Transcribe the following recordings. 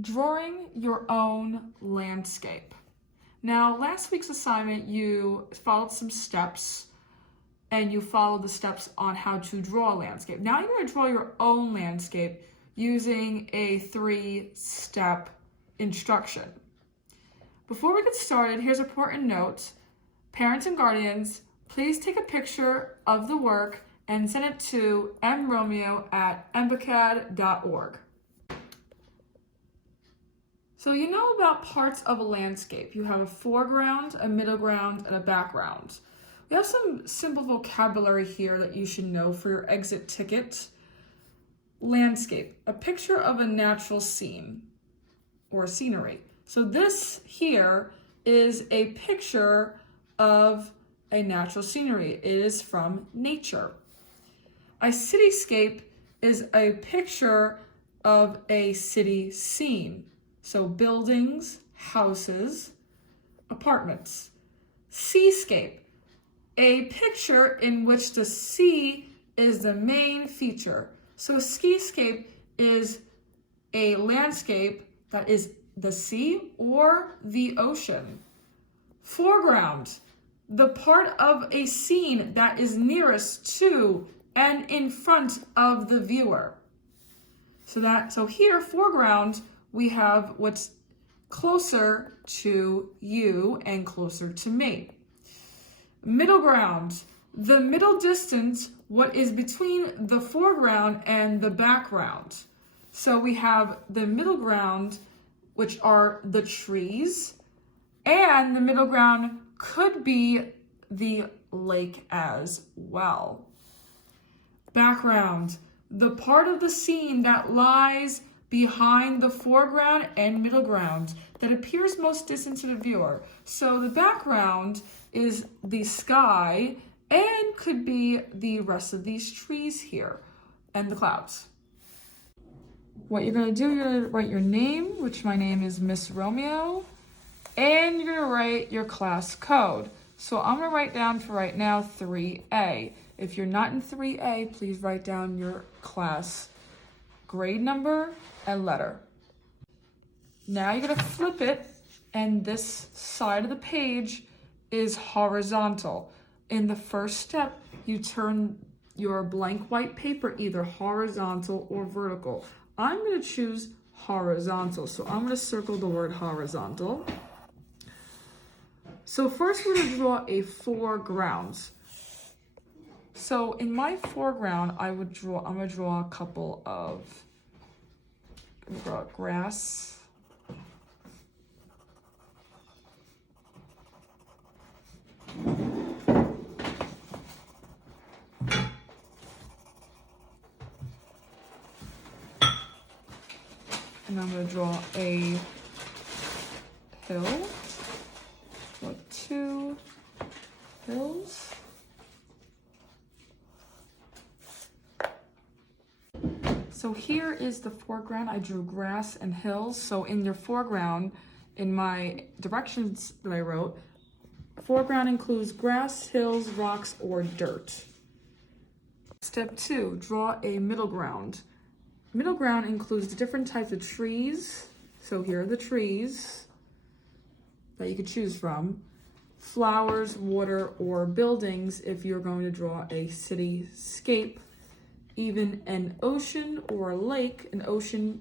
Drawing your own landscape. Now, last week's assignment, you followed some steps and you followed the steps on how to draw a landscape. Now you're going to draw your own landscape using a 3-step instruction. Before we get started, here's an important note. Parents and guardians, please take a picture of the work and send it to mromeo@embacad.org. So you know about parts of a landscape. You have a foreground, a middle ground, and a background. We have some simple vocabulary here that you should know for your exit ticket. Landscape, a picture of a natural scene or scenery. So this here is a picture of a natural scenery. It is from nature. A cityscape is a picture of a city scene. So buildings, houses, apartments. Seascape, a picture in which the sea is the main feature. So a seascape is a landscape that is the sea or the ocean. Foreground, the part of a scene that is nearest to and in front of the viewer. So here, foreground, we have what's closer to you and closer to me. Middle ground, the middle distance, what is between the foreground and the background. So we have the middle ground, which are the trees, and the middle ground could be the lake as well. Background, the part of the scene that lies behind the foreground and middle ground that appears most distant to the viewer. So the background is the sky and could be the rest of these trees here and the clouds. What you're going to do, you're going to write your name, which my name is Miss Romeo, and you're going to write your class code. So I'm going to write down for right now 3A. If you're not in 3A, please write down your class grade number and letter. Now you're going to flip it, and this side of the page is horizontal. In the first step, you turn your blank white paper either horizontal or vertical. I'm going to choose horizontal, so I'm going to circle the word horizontal. So first we're going to draw a foreground. So in my foreground, I'm going to draw a couple of grass. And I'm going to draw a hill. Draw 2 hills. So here is the foreground. I drew grass and hills. So in your foreground, in my directions that I wrote, foreground includes grass, hills, rocks, or dirt. Step 2, draw a middle ground. Middle ground includes the different types of trees. So here are the trees that you could choose from. Flowers, water, or buildings if you're going to draw a cityscape. Even an ocean or a lake. An ocean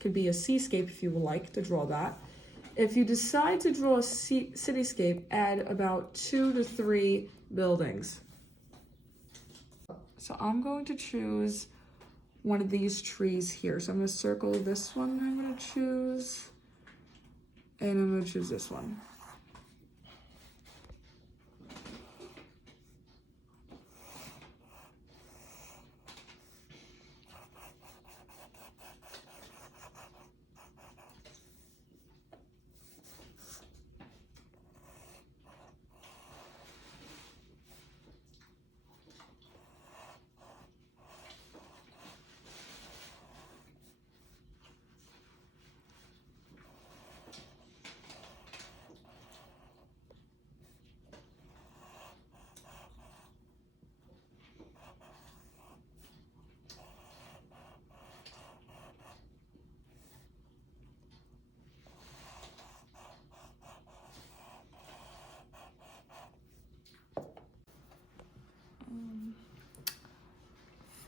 could be a seascape if you would like to draw that. If you decide to draw a cityscape, add about 2 to 3 buildings. So I'm going to choose one of these trees here. So I'm going to circle this one I'm going to choose. And I'm going to choose this one.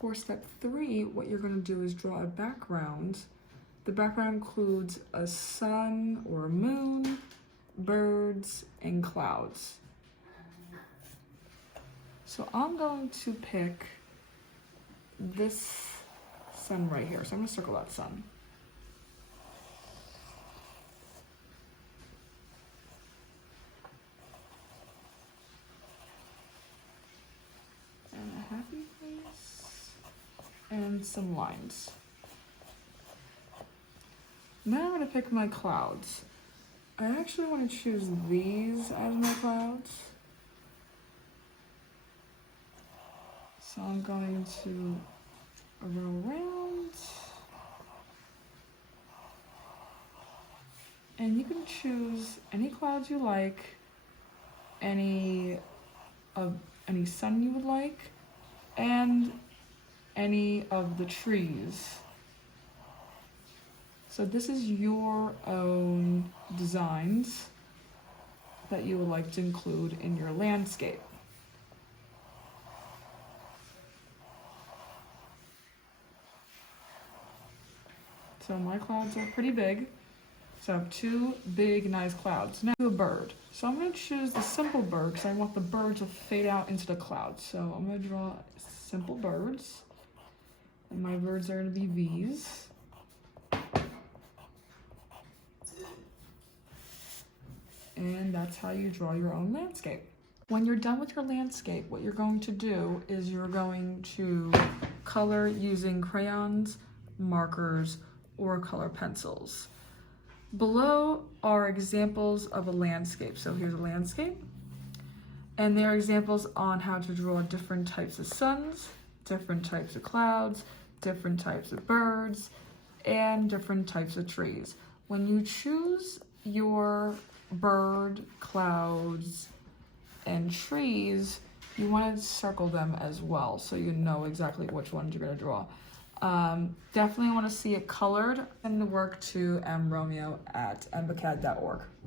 For step 3, what you're going to do is draw a background. The background includes a sun or a moon, birds, and clouds. So I'm going to pick this sun right here. So I'm going to circle that sun. And a happy face. And some lines. Now I'm going to pick my clouds. I actually want to choose these as my clouds. So I'm going to roll around. And you can choose any clouds you like, any sun you would like, and any of the trees. So this is your own designs that you would like to include in your landscape. So my clouds are pretty big. So I have 2 big, nice clouds. Now a bird. So I'm going to choose the simple bird because I want the bird to fade out into the clouds. So I'm going to draw simple birds. And my birds are going to be V's. And that's how you draw your own landscape. When you're done with your landscape, what you're going to do is you're going to color using crayons, markers, or color pencils. Below are examples of a landscape. So here's a landscape. And there are examples on how to draw different types of suns, different types of clouds, different types of birds, and different types of trees. When you choose your bird, clouds, and trees, you want to circle them as well so you know exactly which ones you're going to draw. Definitely want to see it colored. Send the work to mromeo@mbcad.org.